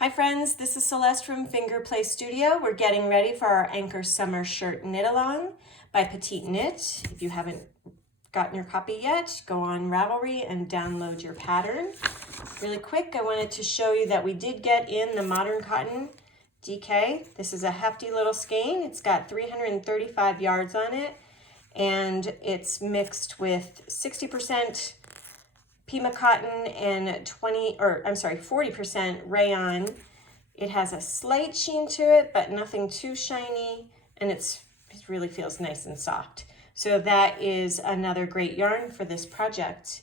Hi friends, this is Celeste from Finger Play Studio. We're getting ready for our Anchor Summer Shirt Knit Along by Petite Knit. If you haven't gotten your copy yet, go on Ravelry and download your pattern. Really quick, I wanted to show you that we did get in the Modern Cotton DK. This is a hefty little skein. It's got 335 yards on it, and it's mixed with 60% Pima cotton and 40% rayon. It has a slight sheen to it, but nothing too shiny, and it really feels nice and soft. So that is another great yarn for this project.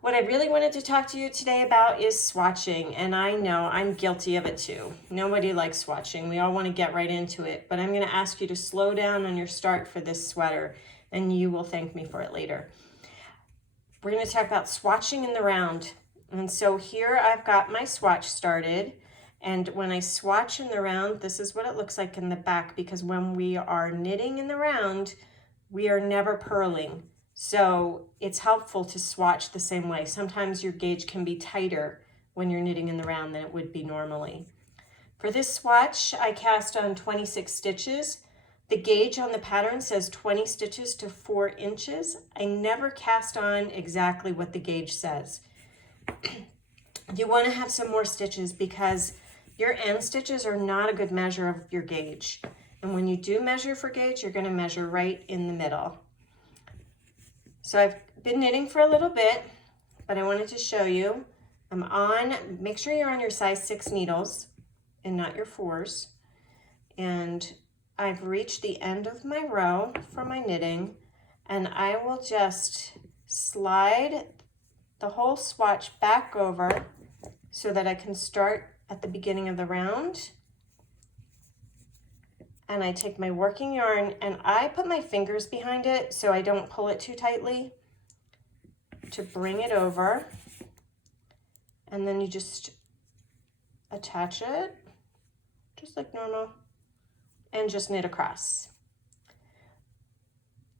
What I really wanted to talk to you today about is swatching, and I know I'm guilty of it too. Nobody likes swatching. We all want to get right into it, but I'm going to ask you to slow down on your start for this sweater, and you will thank me for it later. We're going to talk about swatching in the round. And so here I've got my swatch started. And when I swatch in the round, this is what it looks like in the back, because when we are knitting in the round, we are never purling. So it's helpful to swatch the same way. Sometimes your gauge can be tighter when you're knitting in the round than it would be normally. For this swatch, I cast on 26 stitches. The gauge on the pattern says 20 stitches to 4 inches. I never cast on exactly what the gauge says. You want to have some more stitches because your end stitches are not a good measure of your gauge. And when you do measure for gauge, you're going to measure right in the middle. So I've been knitting for a little bit, but I wanted to show you. Make sure you're on your size 6 needles and not your 4s. And I've reached the end of my row for my knitting, and I will just slide the whole swatch back over so that I can start at the beginning of the round. And I take my working yarn and I put my fingers behind it so I don't pull it too tightly to bring it over. And then you just attach it just like normal and just knit across.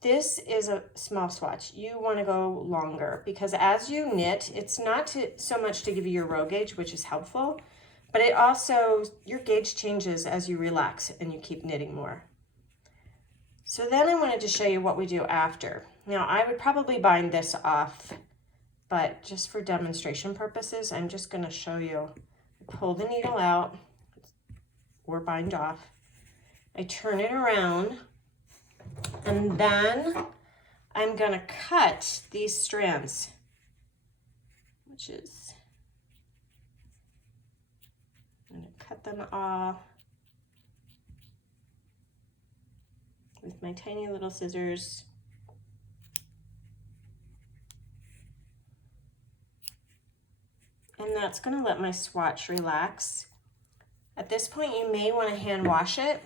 This is a small swatch. You want to go longer because as you knit, it's not so much to give you your row gauge, which is helpful, but it also, your gauge changes as you relax and you keep knitting more. So then I wanted to show you what we do after. Now I would probably bind this off, but just for demonstration purposes, I'm just going to show you. Pull the needle out or bind off. I turn it around, and then I'm going to cut these strands, I'm going to cut them off with my tiny little scissors. And that's going to let my swatch relax. At this point, you may want to hand wash it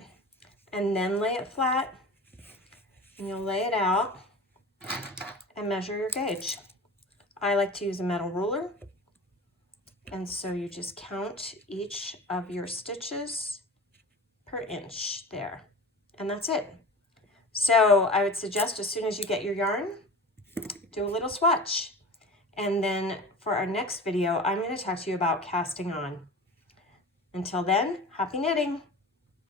and then lay it flat, and you'll lay it out and measure your gauge. I like to use a metal ruler, and so you just count each of your stitches per inch there, and that's it. So I would suggest as soon as you get your yarn, do a little swatch. And then for our next video, I'm going to talk to you about casting on. Until then, happy knitting!